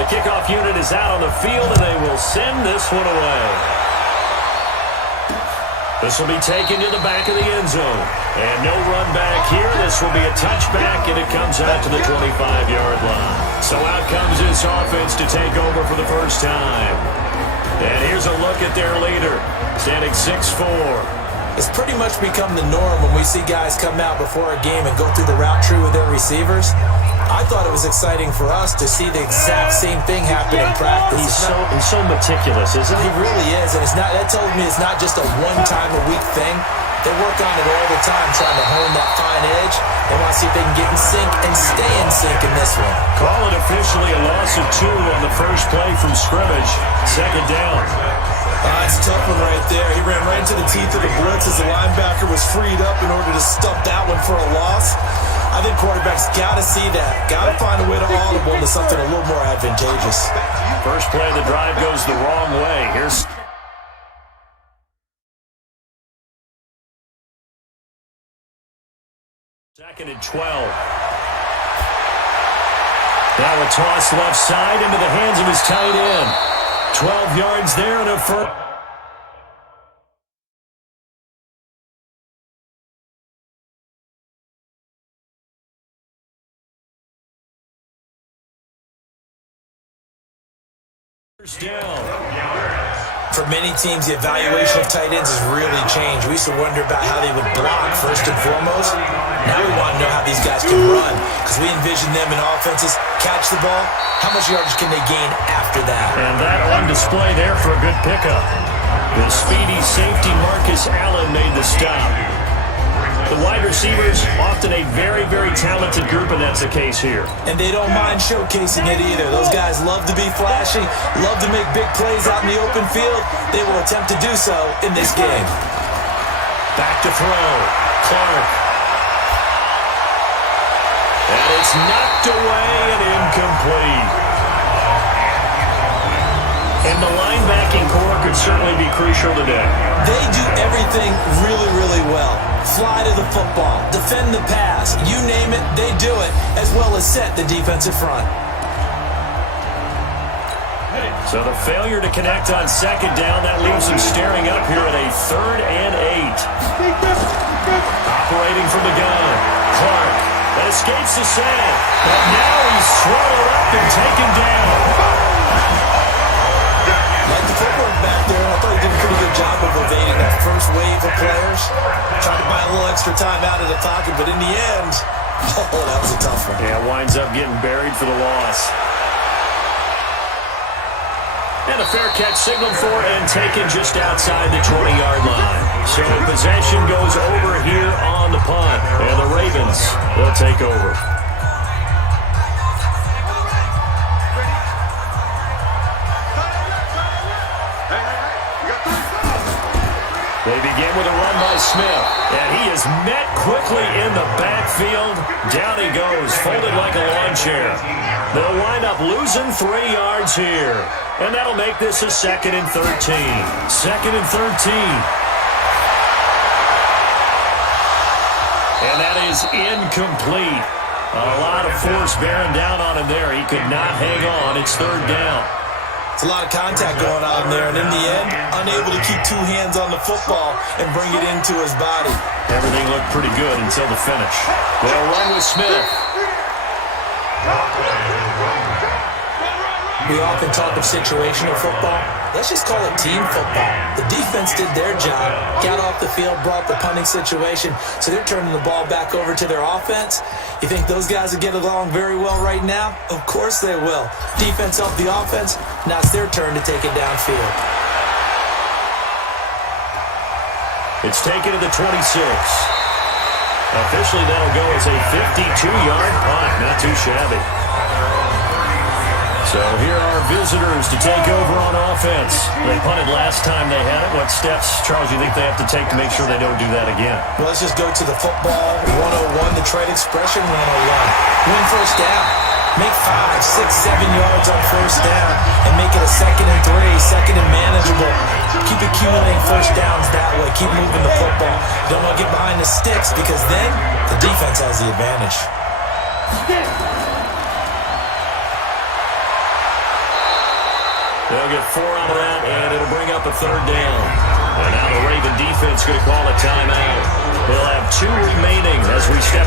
The kickoff unit is out on the field, and they will send this one away. This will be taken to the back of the end zone. And no run back here. This will be a touchback, and it comes out to the 25-yard line. So out comes this offense to take over for the first time. And here's a look at their leader, standing 6'4". It's pretty much become the norm when we see guys come out before a game and go through the route tree with their receivers. I thought it was exciting for us to see the exact same thing happen in practice. He's so meticulous, isn't he? He really is, and that tells me it's not just a one-time-a-week thing. They work on it all the time, trying to hone that fine edge. They want to see if they can get in sync and stay in sync in this one. Call it officially a loss of 2 on the first play from scrimmage. Second down. It's a tough one right there. He ran right into the teeth of the blitz as the linebacker was freed up in order to stop that one for a loss. I think quarterbacks got to see that. Got to find a way to audible into something a little more advantageous. First play of the drive goes the wrong way. Here's second and 12. Now a toss left side into the hands of his tight end. 12 yards there and a first. Down. For many teams, the evaluation of tight ends has really changed. We used to wonder about how they would block first and foremost. Now we want to know how these guys can run, because we envision them in offenses catch the ball. How much yardage can they gain after that? And that on display there for a good pickup. The speedy safety Marcus Allen made the stop. The wide receivers, often a very, very talented group, and that's the case here. And they don't mind showcasing it either. Those guys love to be flashy, love to make big plays out in the open field. They will attempt to do so in this game. Back to throw. Clark. And it's knocked away and incomplete. And the linebacking core could certainly be crucial today. They do everything really, really well. Fly to the football, defend the pass, you name it, they do it, as well as set the defensive front. So the failure to connect on second down, that leaves him staring up here at a 3rd and 8. Operating from the gun, Clark, that escapes the sack, but now he's swallowed up and taken down. Like the footwork back there, I thought he did a pretty good job of evading that first wave of players. Trying to buy a little extra time out of the pocket, but in the end, that was a tough one. Yeah, winds up getting buried for the loss. And a fair catch signaled for and taken just outside the 20-yard line. So possession goes over here on the punt. And the Ravens will take over. They begin with a run by Smith, and he is met quickly in the backfield. Down he goes, folded like a lawn chair. They'll wind up losing 3 yards here, and that'll make this a 2nd and 13. 2nd and 13. And that is incomplete. A lot of force bearing down on him there. He could not hang on. It's 3rd down. It's a lot of contact going on there, and in the end, unable to keep 2 hands on the football and bring it into his body. Everything looked pretty good until the finish. They'll run with Smith. We often talk of situational football. Let's just call it team football. The defense did their job, got off the field, brought the punting situation, so they're turning the ball back over to their offense. You think those guys will get along very well right now? Of course they will. Defense helped the offense. Now it's their turn to take it downfield. It's taken to the 26. Officially, that'll go as a 52-yard punt. Not too shabby. So here are visitors to take over on offense. They punted last time they had it. What steps, Charles, do you think they have to take to make sure they don't do that again? Well, let's just go to the football 101, the trade expression 101. Win first down. Make 5, 6, 7 yards on first down and make it a 2nd and 3, 2nd and manageable. Keep accumulating first downs that way. Keep moving the football. Don't want to get behind the sticks because then the defense has the advantage. They'll get 4 out of that, and it'll bring up a third down. And now the Raven defense going to call a timeout. They'll have 2 remaining as we step.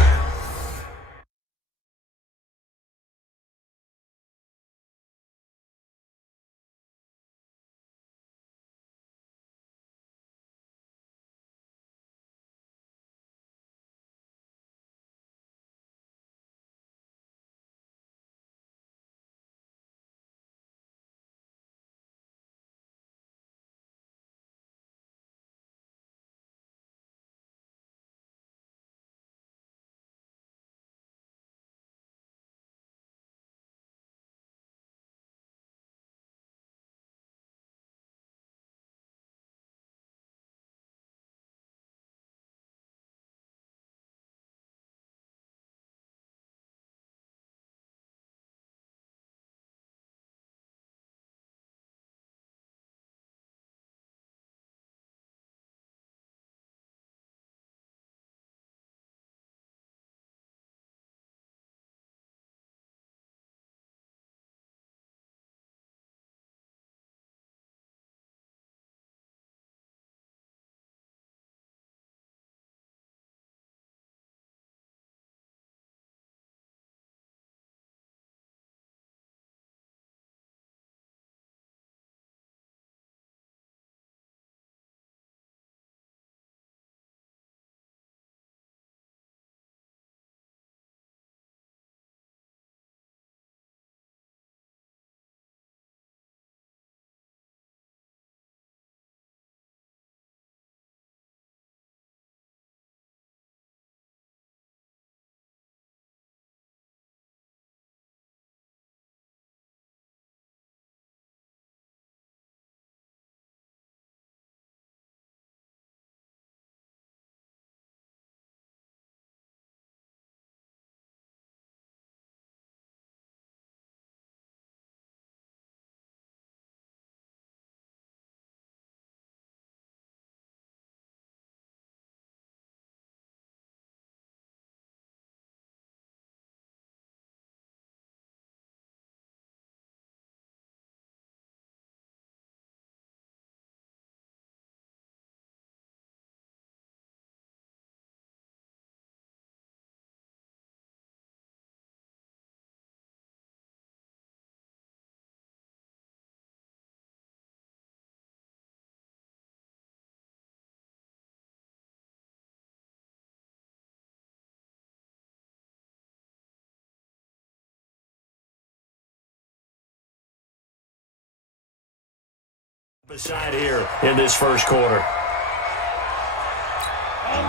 Beside here in this first quarter.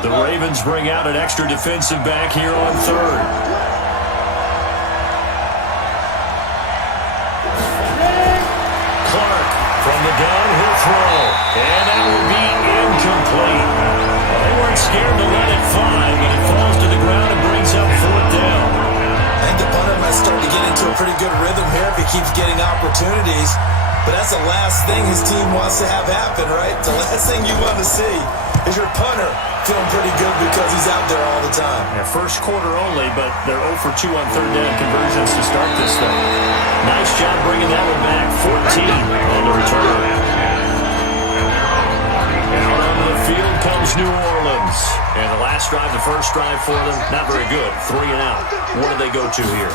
The Ravens bring out an extra defensive back here on third. Clark from the gun, he'll throw. And that will be incomplete. They weren't scared to let it fly, but it falls to the ground and brings up 4th down. I think the punter might start to get into a pretty good rhythm here if he keeps getting opportunities. But that's the last thing his team wants to have happen, right? The last thing you want to see is your punter feeling pretty good because he's out there all the time. Yeah, first quarter only, but they're 0 for 2 on third down conversions to start this thing. Nice job bringing that one back. 14 on the return. Out onto the field comes New Orleans. And the last drive, the first drive for them, not very good. 3 and out. What do they go to here?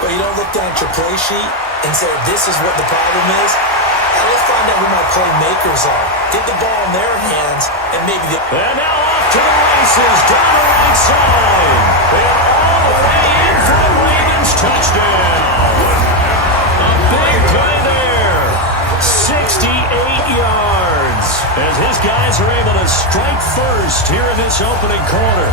Well, you don't look down at your play sheet and say, this is what the problem is. Now let's find out who my playmakers are. Get the ball in their hands, and maybe the... And now off to the races, down the right side. And all the way in for the Ravens touchdown. A big play there. 68 yards. As his guys are able to strike first here in this opening quarter.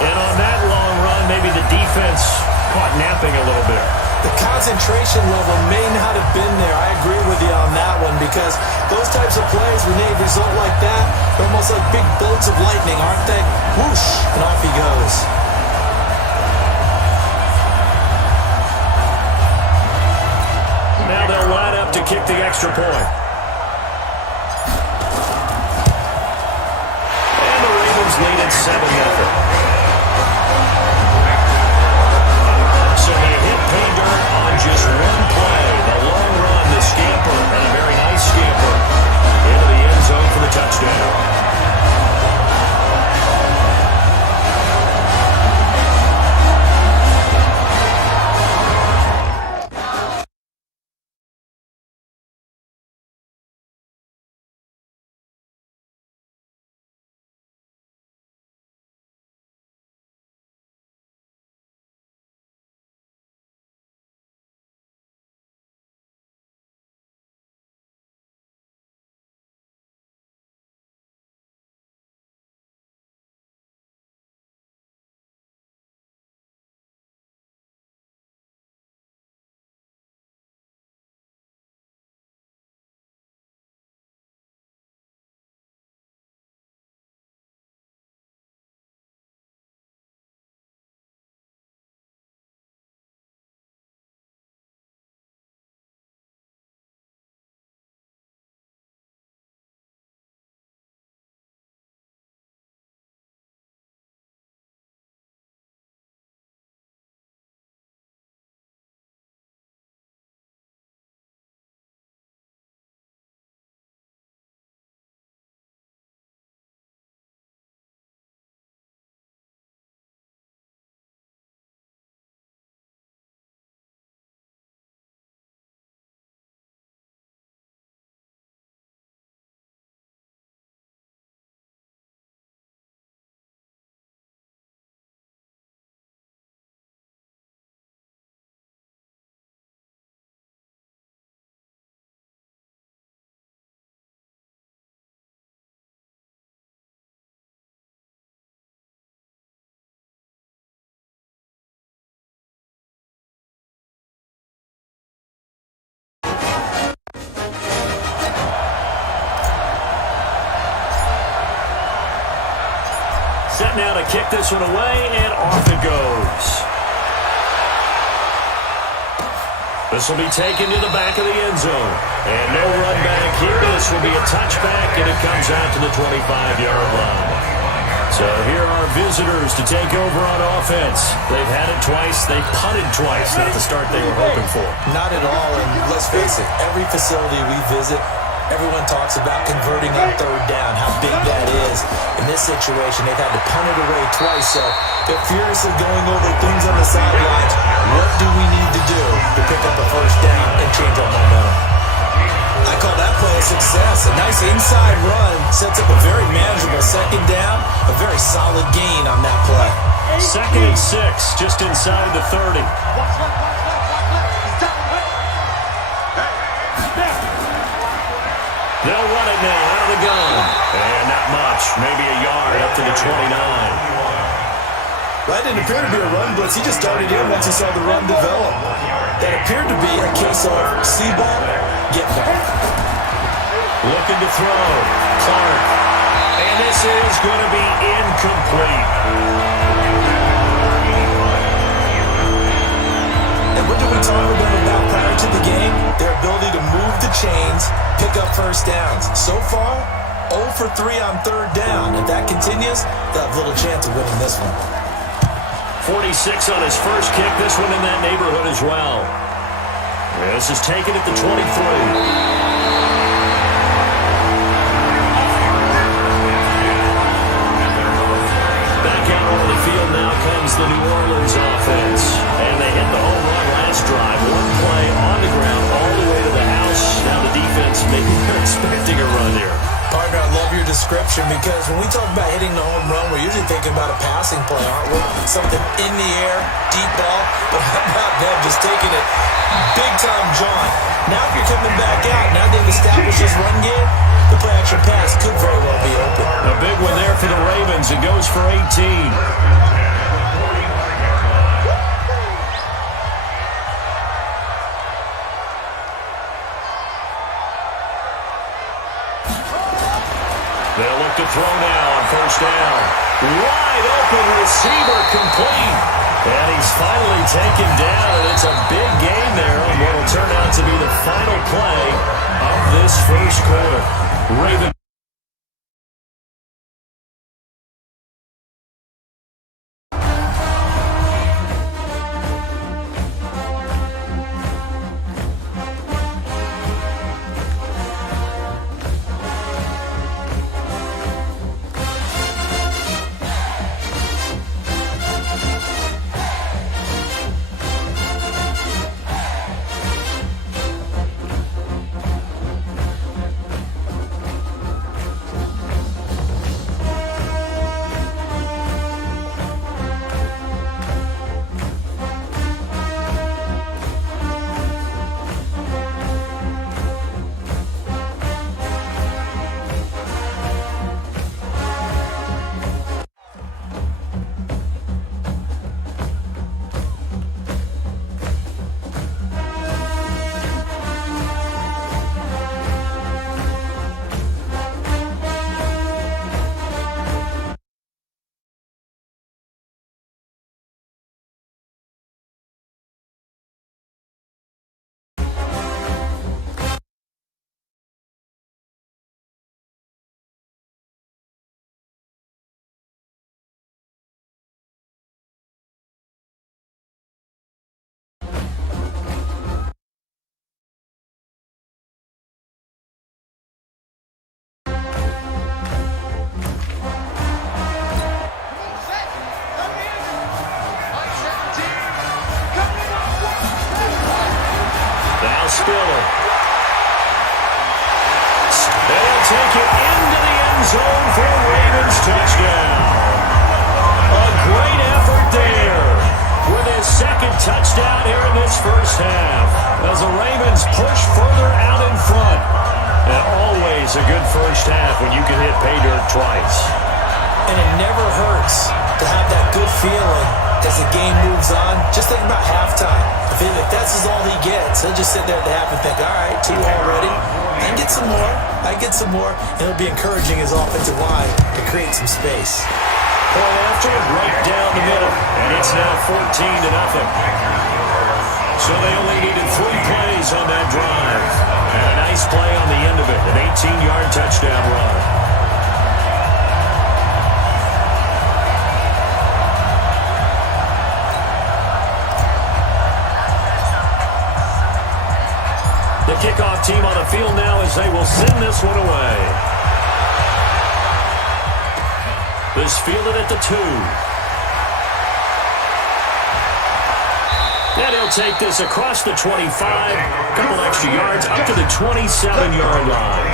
And on that long run, maybe the defense caught napping a little bit. The concentration level may not have been there. I agree with you on that one because those types of plays, when they result like that, they're almost like big bolts of lightning, aren't they? Whoosh, and off he goes. Now they'll line up to kick the extra point. And the Ravens lead at 7-0. So they hit pay dirt on just one play. The long run, the scamper, and a kick this one away, and off it goes. This will be taken to the back of the end zone. And no run back here. This will be a touchback, and it comes out to the 25-yard line. So here are visitors to take over on offense. They've had it twice. They punted twice. Not the start they were hoping for. Not at all, and let's face it, every facility we visit, everyone talks about converting on third down, how big that is. In this situation, they've had to punt it away twice, so they're furiously going over things on the sidelines. What do we need to do to pick up a first down and change our momentum? I call that play a success. A nice inside run sets up a very manageable second down, a very solid gain on that play. 2nd and 6, just inside the 30. They'll run it now out of the gun. And not much, maybe a yard up to the 29. That didn't appear to be a run blitz. He just darted in once he saw the run develop. That appeared to be a case of see ball, get ball. Looking to throw. Clark. And this is going to be incomplete. And what did we talk about prior to the game? Their ability to move the chains, pick up first downs. So far, 0 for 3 on third down. If that continues, they'll have little chance of winning this one. 46 on his first kick. This one in that neighborhood as well. This is taken at the 23. Back out on the field now comes the New Orleans offense. And they hit the home run last drive. One play on the ground all the way to the house. Now the defense maybe they're expecting a run here. Partner, I love your description because when we talk about hitting the home run, we're usually thinking about a passing play, aren't we? Something in the air, deep ball, but how about them just taking it big time, John? Now if you're coming back out, now they've established this run game, the play action pass could very well be open. A big one there for the Ravens. It goes for 18. They'll look to throw now on first down. Wide open receiver complete. And he's finally taken down, and it's a big gain there on what will turn out to be the final play of this first quarter. Ravens. Spiller. They'll take it into the end zone for a Ravens touchdown. A great effort there with his second touchdown here in this first half as the Ravens push further out in front. And always a good first half when you can hit pay dirt twice. And it never hurts to have that good feeling as the game moves on. Just think about halftime. If that's all he gets, he'll just sit there at the half and think, all right, 2 already. I get some more. And it'll be encouraging his offensive line to create some space. Point after, right down the middle. And it's now 14-0. So they only needed 3 plays on that drive. And a nice play on the end of it. An 18-yard touchdown run. The kickoff team on the field now as they will send this one away. This fielded at the 2. And he'll take this across the 25. A couple extra yards up to the 27-yard line.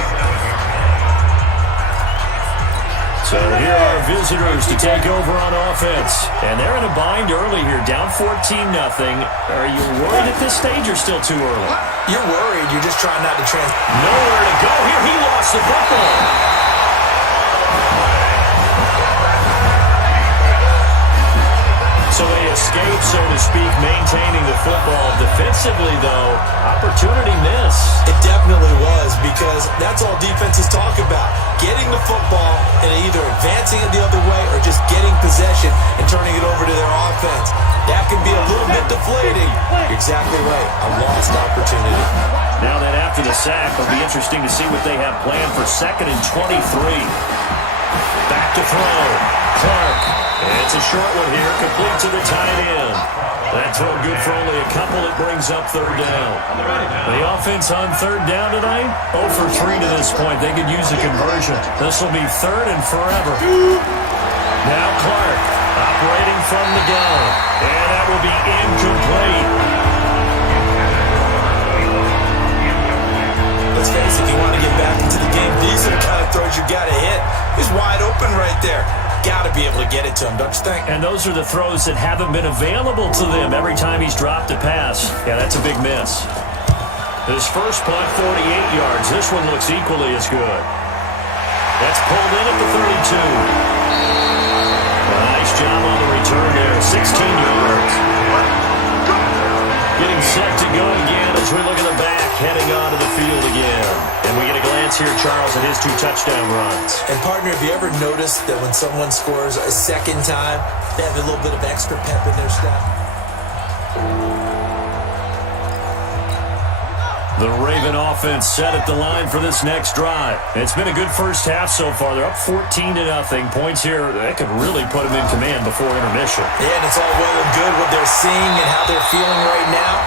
So here are visitors to take over on offense. And they're in a bind early here, down 14-0. Are you worried at this stage or still too early? You're worried. You're just trying not to Nowhere to go here. He lost the football. So they escape, so to speak, maintaining the football. Defensively, though, opportunity miss. It definitely was, because that's all defenses talk about. Getting the football and either advancing it the other way or just getting possession and turning it over to their offense. That can be a little bit deflating. You're exactly right. A lost opportunity. Now that after the sack, it'll be interesting to see what they have planned for 2nd and 23. Back to throw. Clark. And it's a short one here, complete to the tight end. That throw good for only a couple. It brings up 3rd down. The offense on 3rd down tonight, 0 for 3 to this point. They could use a conversion. This will be 3rd and forever. Now Clark operating from the gun. And that will be incomplete. Let's face it, if you want to get back into the game, these are the kind of throws you got to hit. He's wide open right there. Got to be able to get it to him, don't you think? And those are the throws that haven't been available to them every time he's dropped a pass. Yeah, that's a big miss. His first punt, 48 yards. This one looks equally as good. That's pulled in at the 32. A nice job on the return there, 16 yards. Getting set to go again as we look at the back, heading onto the field again. And we get a glance here, Charles, at his 2 touchdown runs. And partner, have you ever noticed that when someone scores a second time, they have a little bit of extra pep in their step? The Raven offense set at the line for this next drive. It's been a good first half so far. They're up 14-0. Points here, that could really put them in command before intermission. Yeah, and it's all well and good what they're seeing and how they're feeling right now.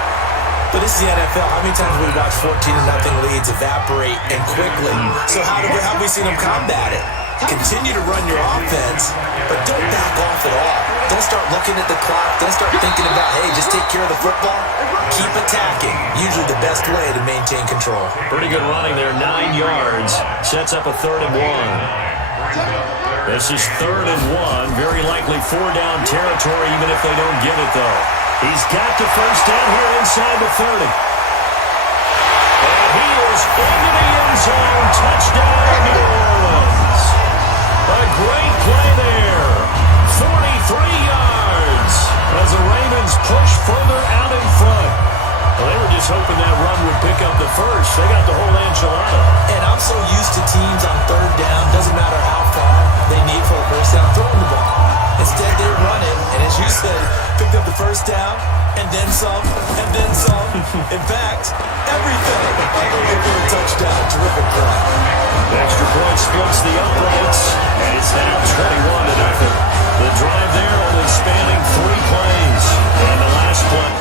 But this is the NFL. How many times have we watched 14-0 leads evaporate and quickly? So how have we seen them combat it? Continue to run your offense, but don't back off at all. Don't start looking at the clock. Don't start thinking about, hey, just take care of the football. Keep attacking. Usually the best way to maintain control. Pretty good running there, 9 yards. Sets up a 3rd and 1. This is 3rd and 1. Very likely 4-down territory, even if they don't give it, though. He's got the first down here inside the 30. And he is into the end zone. Touchdown, New Orleans. A great play there. 43 yards as the Ravens push further out in front. Well, they were just hoping that run would pick up the first. They got the whole enchilada. And I'm so used to teams on 3rd down, doesn't matter how far they need for a first down, throwing the ball. Instead, they run it, and as you said, picked up the first down, and then some, and then some. In fact, everything. For a touchdown. Terrific play. Extra point splits the uprights, and it's now 21-0. The drive there only spanning 3 plays. And the last play.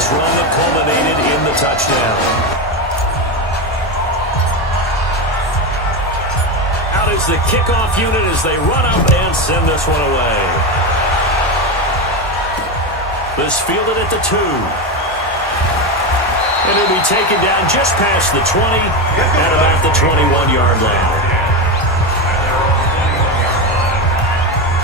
this run that culminated in the touchdown. Out is the kickoff unit as they run up and send this one away. This fielded at the 2. And it'll be taken down just past the 20 at about the 21-yard line.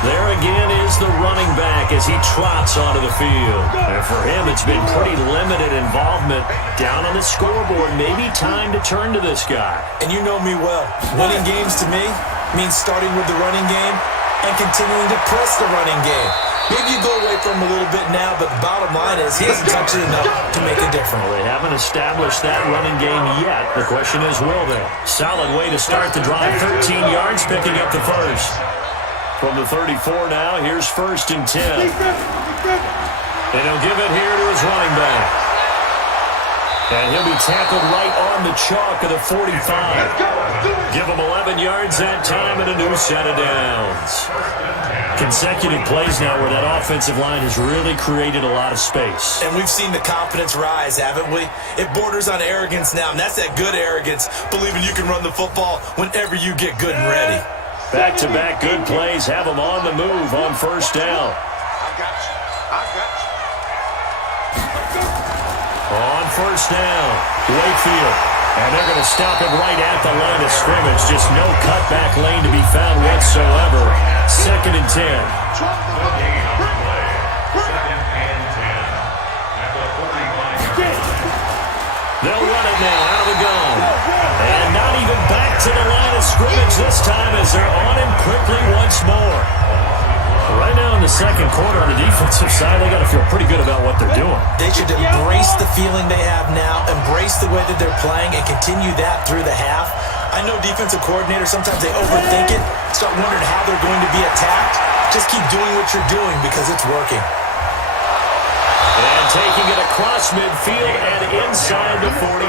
There again is the running back as he trots onto the field. And for him, it's been pretty limited involvement down on the scoreboard. Maybe time to turn to this guy. And you know me well. Winning games to me means starting with the running game and continuing to press the running game. Maybe you go away from him a little bit now, but the bottom line is he hasn't touched it enough to make a difference. Well, they haven't established that running game yet. The question is, will they? Solid way to start the drive. 13 yards, picking up the first. From the 34 now, here's 1st and 10. And he'll give it here to his running back. And he'll be tackled right on the chalk of the 45. Give him 11 yards that time and a new set of downs. Consecutive plays now where that offensive line has really created a lot of space. And we've seen the confidence rise, haven't we? It borders on arrogance now, and that's that good arrogance, believing you can run the football whenever you get good and ready. Back-to-back good plays have them on the move on 1st down. On 1st down, Wakefield. And they're going to stop him right at the line of scrimmage. Just no cutback lane to be found whatsoever. 2nd and 10. They'll run it now out of the gun. And not even back to the line of scrimmage this time as they're on him quickly once more. Right now in the second quarter on the defensive side, they got to feel pretty good about what they're doing. They should embrace the feeling they have now, embrace the way that they're playing, and continue that through the half. I know defensive coordinators, sometimes they overthink it, start wondering how they're going to be attacked. Just keep doing what you're doing because it's working. And taking it across midfield and inside the 45.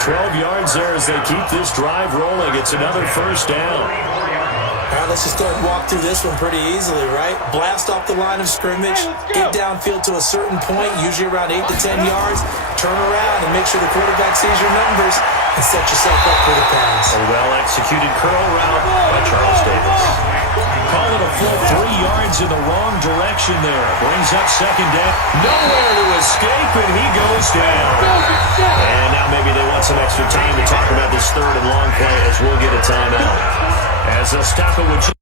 12 yards there as they keep this drive rolling. It's another 1st down. All right, let's just go ahead and walk through this one pretty easily, right? Blast off the line of scrimmage, get downfield to a certain point, usually around 8 to 10 yards, turn around and make sure the quarterback sees your numbers and set yourself up for the pass. A well-executed curl route by Charles Davis. Call it a full 3 yards in the wrong direction there. Brings up 2nd down. Nowhere to escape, and he goes down. And now maybe they want some extra time to talk about this 3rd and long play as we'll get a timeout. As they'll stop it with...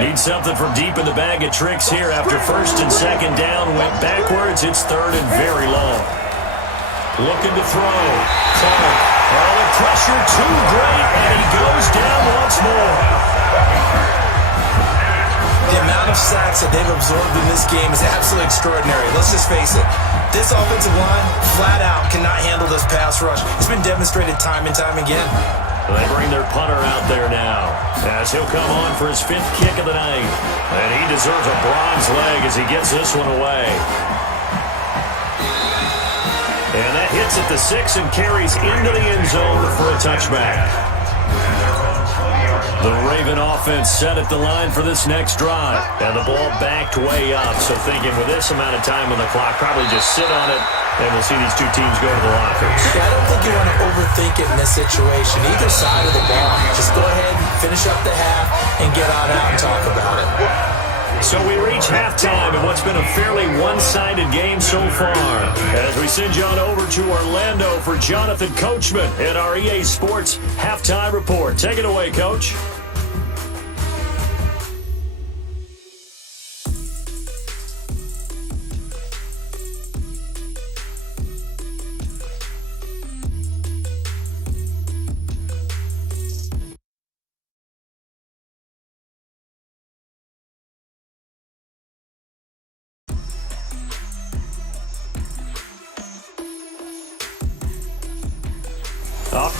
Need something from deep in the bag of tricks here after 1st and 2nd down. Went backwards. It's 3rd and very long. Looking to throw. Clark. Oh, the pressure too great, and he goes down once more. The amount of sacks that they've absorbed in this game is absolutely extraordinary. Let's just face it. This offensive line, flat out, cannot handle this pass rush. It's been demonstrated time and time again. They bring their punter out there now as he'll come on for his 5th kick of the night. And he deserves a bronze leg as he gets this one away. And that hits at the 6 and carries into the end zone for a touchback. The Raven offense set at the line for this next drive. And the ball backed way up. So thinking with this amount of time on the clock, probably just sit on it, and we'll see these two teams go to the lockers. Yeah, I don't think you want to overthink it in this situation. Either side of the ball. Just go ahead, finish up the half, and get on out and talk about it. So we reach halftime in what's been a fairly one-sided game so far. As we send you on over to Orlando for Jonathan Coachman in our EA Sports Halftime Report. Take it away, Coach. Up.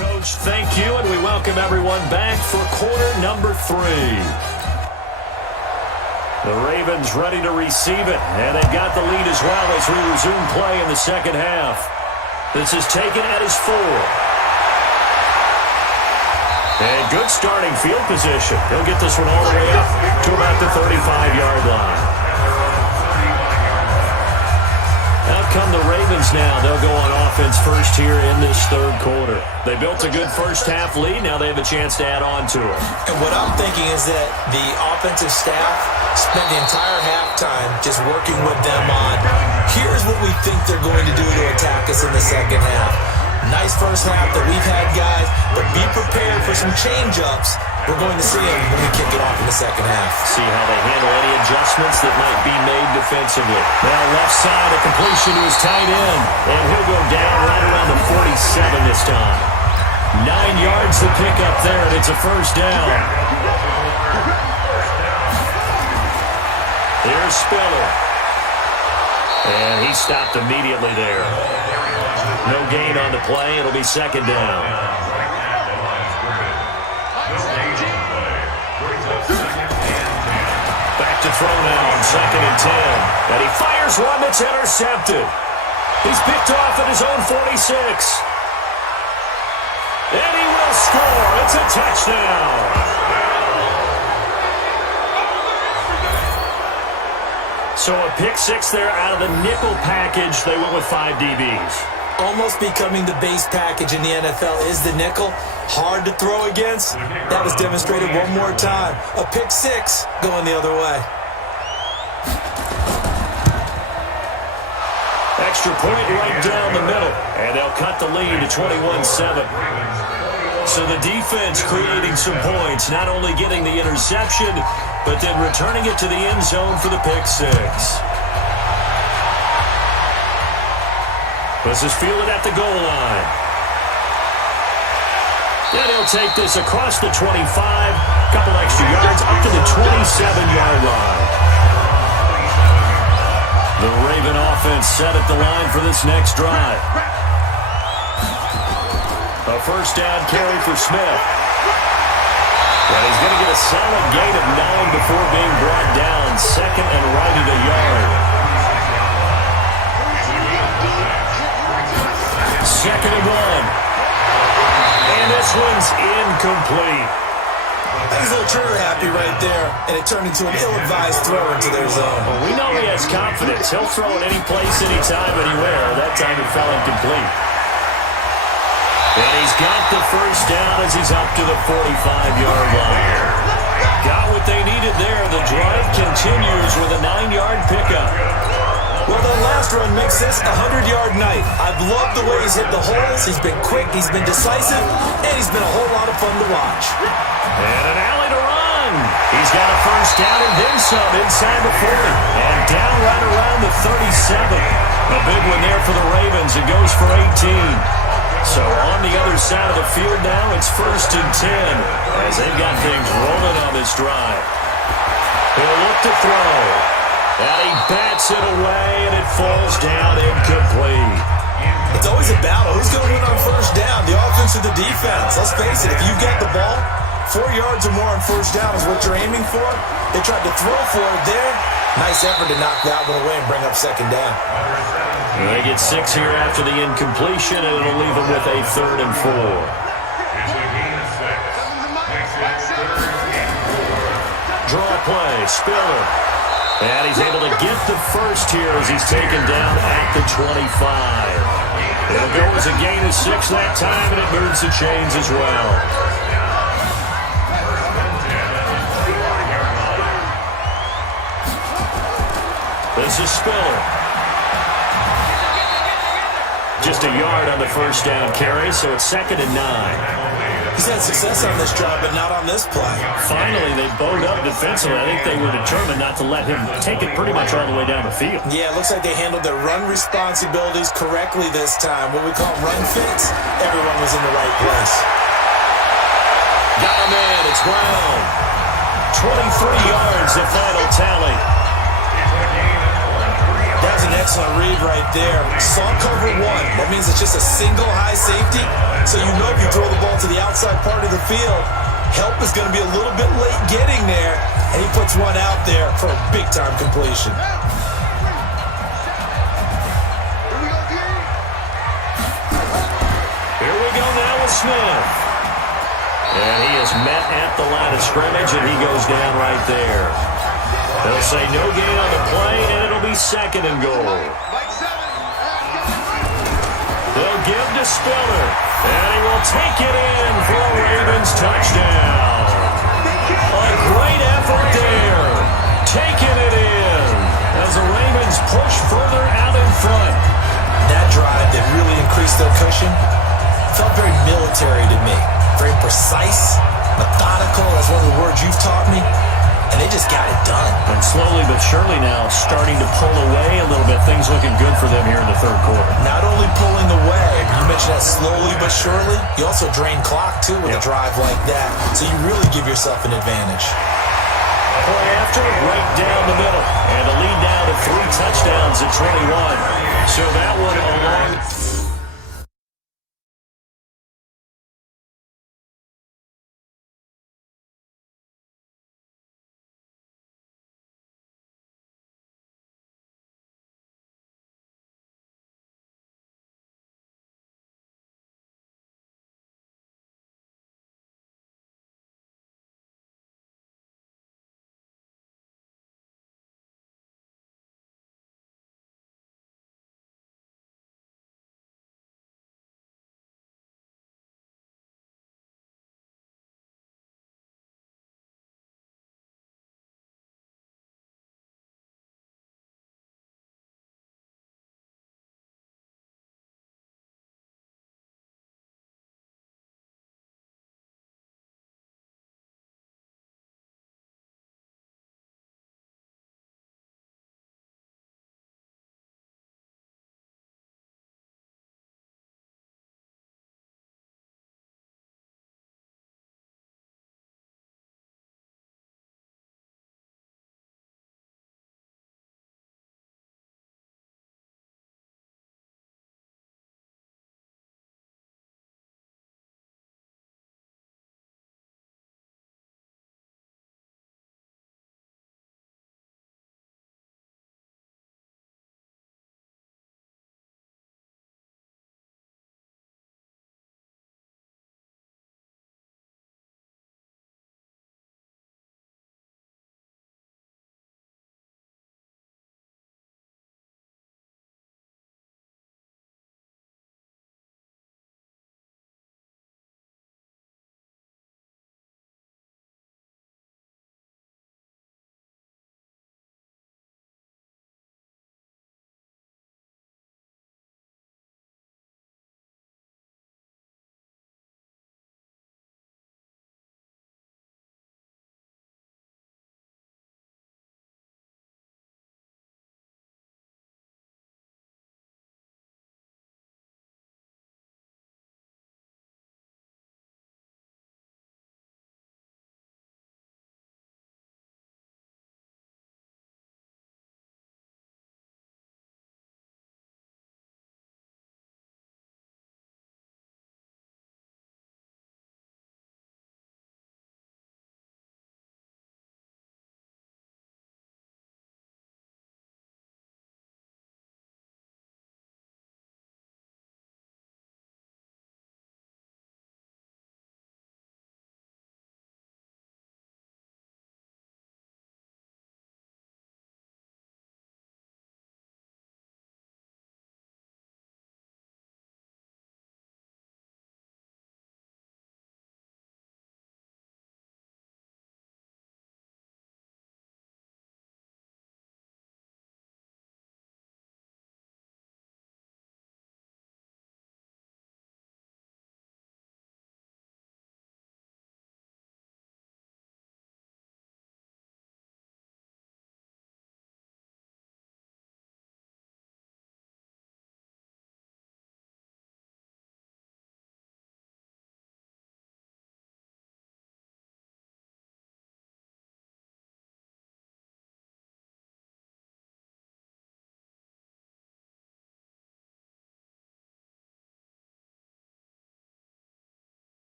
Coach, thank you, and we welcome everyone back for quarter number 3. The Ravens ready to receive it, and they've got the lead as well as we resume play in the second half. This is taken at his 4. And good starting field position. He'll get this one all the way up to about the 35-yard line. Out come the Ravens now. They'll go on offense first here in this third quarter. They built a good first-half lead. Now they have a chance to add on to it. And what I'm thinking is that the offensive staff spent the entire halftime just working with them on, here's what we think they're going to do to attack us in the second half. Nice first half that we've had, guys, but be prepared for some change-ups. We're going to see them when we kick it off in the second half. See how they handle any adjustments that might be made defensively. Now left side, a completion to his tight end. And he'll go down right around the 47 this time. 9 yards to pick up there, and it's a first down. Here's Spiller. And he stopped immediately there. No gain on the play. It'll be second down. Back to throw now on 2nd and 10. And he fires one that's intercepted. He's picked off at his own 46. And he will score. It's a touchdown. So a pick 6 there out of the nickel package. They went with 5 DBs. Almost becoming the base package in the NFL is the nickel. Hard to throw against. That was demonstrated one more time. A pick 6 going the other way. Extra point right down the middle. And they'll cut the lead to 21-7. So the defense creating some points. Not only getting the interception, but then returning it to the end zone for the pick 6. This is fielded at the goal line. And he'll take this across the 25. Couple extra yards up to the 27-yard line. The Raven offense set at the line for this next drive. A first down carry for Smith. And he's going to get a solid gain of 9 before being brought down. Second and right at a yard. Second and 1. And this one's incomplete. He's a little trigger happy right there, and it turned into an ill-advised throw into their zone. Well, we know he has confidence. He'll throw it any place, anytime, anywhere. That time it fell incomplete. And he's got the first down as he's up to the 45-yard line. Got what they needed there. The drive continues with a 9-yard pickup. Well, the last last run makes this a 100-yard night. I've loved the way he's hit the holes. He's been quick, he's been decisive, and he's been a whole lot of fun to watch. And an alley to run. He's got a first down and then some inside the 40. And down right around the 37. A big one there for the Ravens. It goes for 18. So on the other side of the field now, it's 1st and 10 as they've got things rolling on this drive. He'll look to throw. And he bats it away, and it falls down incomplete. It's always a battle. Who's going to win on first down, the offense or the defense? Let's face it, if you've got the ball, 4 yards or more on first down is what you're aiming for. They tried to throw for it there. Nice effort to knock that one away and bring up second down. They get 6 here after the incompletion, and it'll leave them with a 3rd and 4. Draw play, Spiller. And he's able to get the first here as he's taken down at the 25. It'll go as a gain of 6 that time, and it moves the chains as well. This is Spiller. Just a yard on the first down carry, so it's 2nd and 9. He's had success on this drive, but not on this play. Finally, they bowed up defensively. I think they were determined not to let him take it pretty much all the way down the field. Yeah, it looks like they handled their run responsibilities correctly this time. What we call run fits, everyone was in the right place. Got him in. It's Brown. 23 yards, the final tally. That's an excellent read right there. Saw cover 1. That means it's just a single high safety. So you know if you throw the ball to the outside part of the field, help is going to be a little bit late getting there. And he puts one out there for a big-time completion. Here we go now with Smith. And he is met at the line of scrimmage, and he goes down right there. They'll say no gain on the play, and it'll be 2nd and goal. They'll give to Spiller, and he will take it in for a Ravens touchdown. A great effort there, taking it in as the Ravens push further out in front. That drive that really increased their cushion felt very military to me. Very precise, methodical. That's one of the words you've taught me. And they just got it done. And slowly but surely now starting to pull away a little bit. Things looking good for them here in the 3rd quarter. Not only pulling away, you mentioned that slowly but surely. You also drain clock, too, with a drive like that. So you really give yourself an advantage. Play after, right down the middle. And a lead down to 3 touchdowns at 21. So that one along...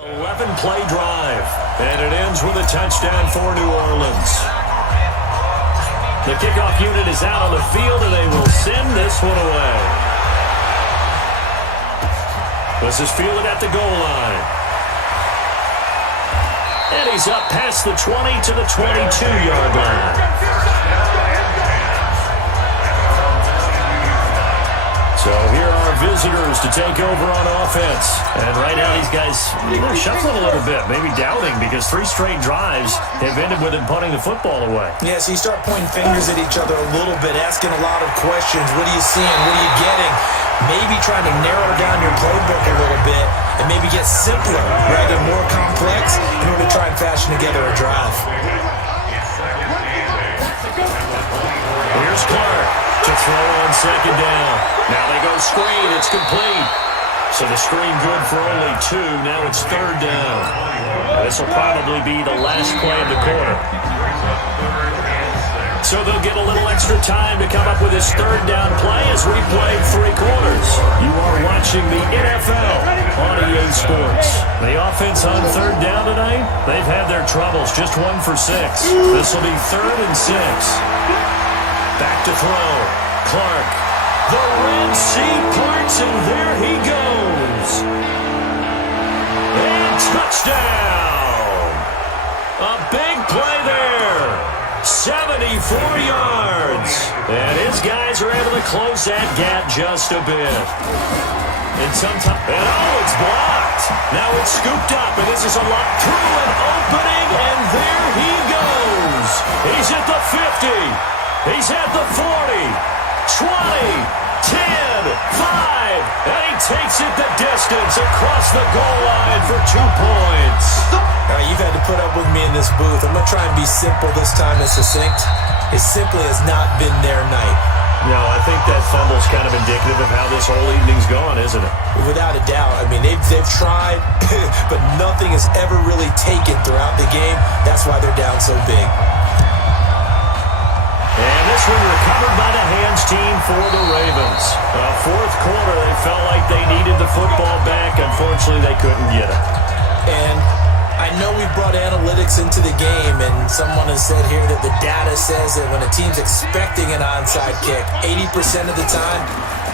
11-play drive, and it ends with a touchdown for New Orleans. The kickoff unit is out on the field, and they will send this one away. This is fielded at the goal line. And he's up past the 20 to the 22-yard line. So here are visitors to take over on offense. And right now these guys shuffling a little bit, maybe doubting, because 3 straight drives have ended with them punting the football away. Yeah, so you start pointing fingers at each other a little bit, asking a lot of questions. What are you seeing? What are you getting? Maybe trying to narrow down your playbook a little bit and maybe get simpler rather than more complex in order to try and fashion together a drive. Here's Clark to throw on second down. Now they go screen. It's complete. So the screen good for only 2. Now it's third down. This will probably be the last play of the quarter. So they'll get a little extra time to come up with this third down play as we played 3 quarters. You are watching the NFL on EA Sports. The offense on third down tonight, they've had their troubles. Just 1 for 6. This will be 3rd and 6. Back to throw. Clark. The Red Sea parts, and there he goes. And touchdown. A big play there. 74 yards. And his guys are able to close that gap just a bit. And sometimes, it's blocked. Now it's scooped up, and this is a lot through an opening, and there he goes. He's at the 50. He's at the 40, 20, 10, 5, and he takes it the distance across the goal line for 2 points. All right, you've had to put up with me in this booth. I'm going to try and be simple this time and succinct. It simply has not been their night. No, I think that fumble's kind of indicative of how this whole evening's gone, isn't it? Without a doubt. I mean, they've tried, but nothing has ever really taken throughout the game. That's why they're down so big. And this one recovered by the hands team for the Ravens. Fourth quarter, they felt like they needed the football back. Unfortunately, they couldn't get it. And I know we brought analytics into the game, and someone has said here that the data says that when a team's expecting an onside kick, 80% of the time,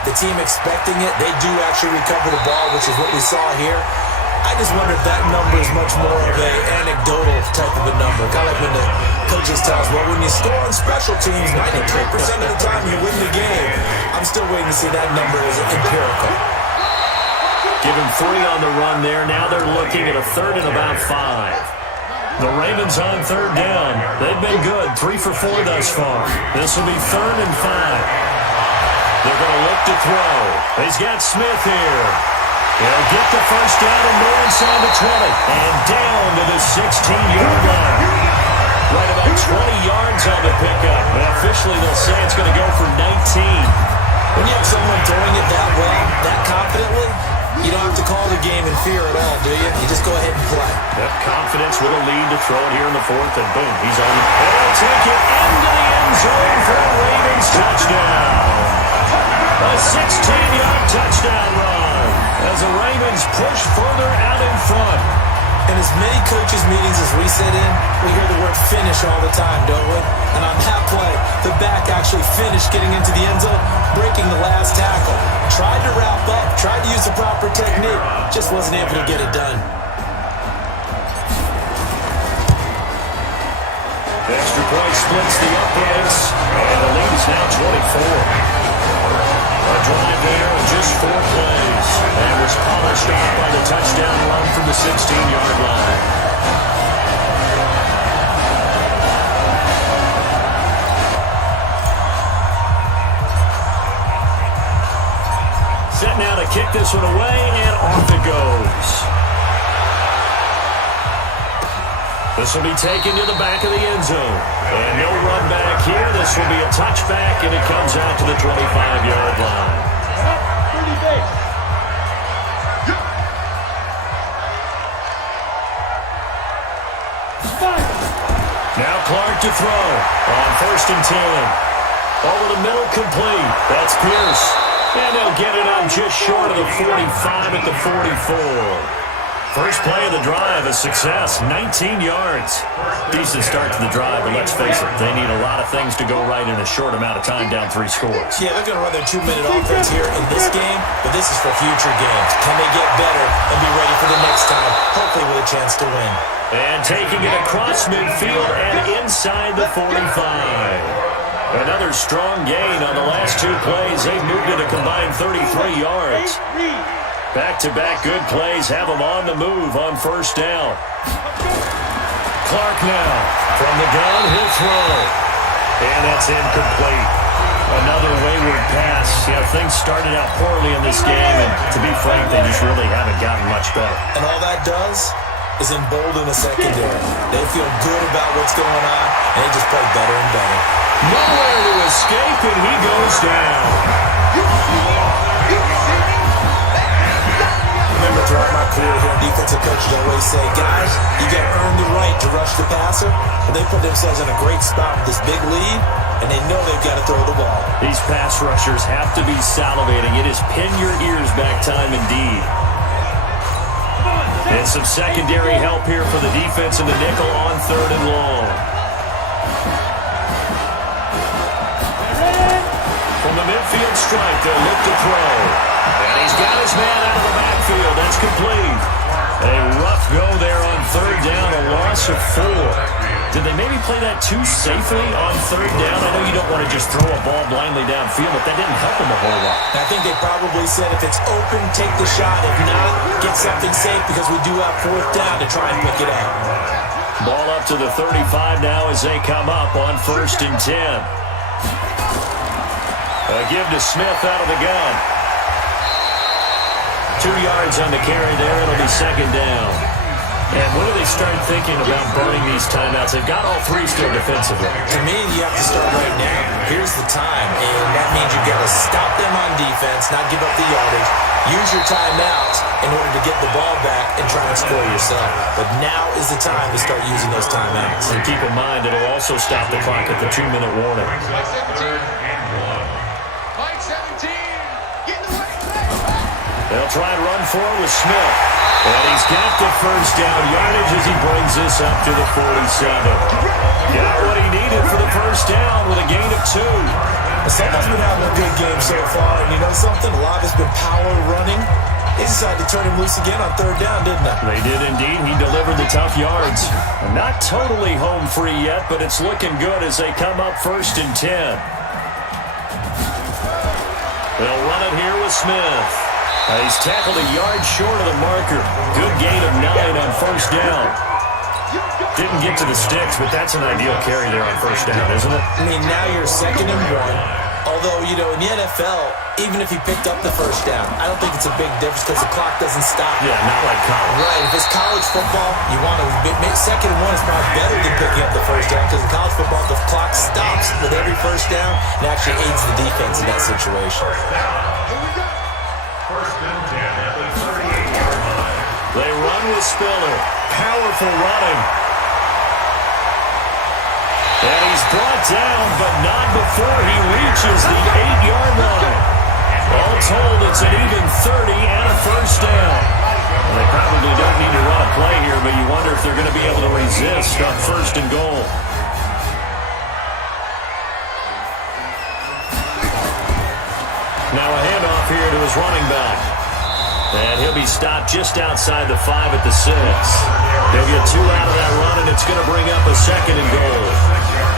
the team expecting it, they do actually recover the ball, which is what we saw here. I just wonder if that number is much more of an anecdotal type of a number. Kind of like when the coaches tell us, well, when you score on special teams, 93% of the time you win the game. I'm still waiting to see that number as empirical. Give him 3 on the run there. Now they're looking at a 3rd and about 5. The Ravens on third down. They've been good. 3 for 4 thus far. This will be 3rd and 5. They're going to look to throw. He's got Smith here. He'll get the first down and more inside the 20. And down to the 16-yard line. Right about 20 yards on the pickup. But officially they'll say it's going to go for 19. When you have someone throwing it that well, that confidently, you don't have to call the game in fear at all, do you? You just go ahead and play. That confidence with a lead to throw it here in the 4th, and boom, he's on. And he'll take it into the end zone for a Ravens touchdown. A 16-yard touchdown run as the Ravens push further out in front. In as many coaches' meetings as we sit in, we hear the word finish all the time, don't we? And on that play, the back actually finished getting into the end zone, breaking the last tackle. Tried to wrap up, tried to use the proper technique, just wasn't able to get it done. Extra point splits the uprights, and the lead is now 24. A drive there in just 4 plays, and was polished off by the touchdown run from the 16-yard line. Set now to kick this one away, and off it goes. This will be taken to the back of the end zone. And no run back here. This will be a touchback, and it comes out to the 25-yard line. Now Clark to throw on 1st and 10. Over the middle, complete. That's Pierce. And they'll get it on just short of the 45 at the 44. First play of the drive, a success, 19 yards. Decent start to the drive, but let's face it, they need a lot of things to go right in a short amount of time, down 3 scores. Yeah, they're going to run their 2-minute offense here in this game, but this is for future games. Can they get better and be ready for the next time, hopefully with a chance to win? And taking it across midfield and inside the 45. Another strong gain on the last 2 plays. They've moved it a combined 33 yards. Back-to-back good plays have them on the move on first down. Clark now from the gun, he'll throw. And that's incomplete. Another wayward pass. Yeah, things started out poorly in this game, and to be frank, they just really haven't gotten much better. And all that does is embolden the secondary. They feel good about what's going on, and they just play better and better. Nowhere to escape, and he goes down. Remember, throughout my career here, defensive coaches always say, guys, you got to earn the right to rush the passer. And they put themselves in a great spot with this big lead, and they know they've got to throw the ball. These pass rushers have to be salivating. It is pin your ears back time indeed. And some secondary help here for the defense in the nickel on 3rd and long. From the midfield stripe, they'll look to throw. And he's got his man out of the backfield. That's complete. A rough go there on 3rd down, a loss of 4. Did they maybe play that too safely on 3rd down? I know you don't want to just throw a ball blindly downfield, but that didn't help them a whole lot. I think they probably said if it's open, take the shot. If not, get something safe because we do have 4th down to try and pick it up. Ball up to the 35 now as they come up on 1st and 10. A give to Smith out of the gun. 2 yards on the carry there. It'll be 2nd down. And when do they start thinking about burning these timeouts? They've got all 3 still defensively. To me, you have to start right now. Here's the time, and that means you've got to stop them on defense, not give up the yardage. Use your timeouts in order to get the ball back and try and score yourself. But now is the time to start using those timeouts. And keep in mind, it'll also stop the clock at the 2-minute warning. They'll try and run forward with Smith. And he's got the first down yardage as he brings this up to the 47. Got what he needed for the first down with a gain of 2. Someone's been having a good game so far, and you know something? A lot of it's been power running. They decided to turn him loose again on 3rd down, didn't they? They did indeed. He delivered the tough yards. Not totally home free yet, but it's looking good as they come up 1st and 10. They'll run it here with Smith. He's tackled a yard short of the marker. Good gain of 9 on 1st down. Didn't get to the sticks, but that's an ideal carry there on 1st down, isn't it? I mean, now you're 2nd and 1. Although, you know, in the NFL, even if he picked up the first down, I don't think it's a big difference because the clock doesn't stop. Yeah, not like college. Right. If it's college football, you want to make 2nd and 1 is probably better than picking up the first down because in college football, the clock stops with every first down and actually aids the defense in that situation. They run with Spiller. Powerful running. And he's brought down, but not before he reaches the 8-yard line. All told, it's an even 30 and a first down. Well, they probably don't need to run a play here, but you wonder if they're going to be able to resist on 1st and goal. Now a handoff here to his running back. And he'll be stopped just outside the 5 at the 6. They'll get 2 out of that run, and it's going to bring up a 2nd and goal.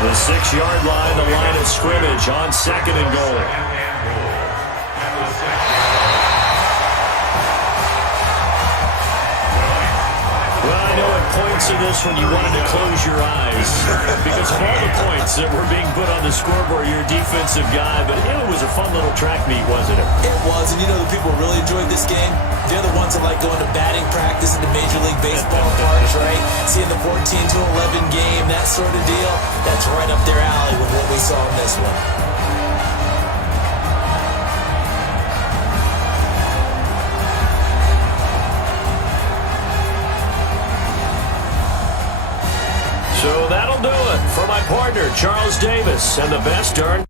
The 6-yard line, the line of scrimmage on 2nd and goal. Well, I know at points in this one you wanted to close your eyes because of all the points that were being put on the scoreboard, you're a defensive guy, but it was a fun little track meet, wasn't it? It was, and you know the people who really enjoyed this game? They're the ones that like going to batting practice at the Major League Baseball parks, right? Seeing the 14-11 game, that sort of deal. That's right up their alley with what we saw in this one. So that'll do it for my partner, Charles Davis, and the best darn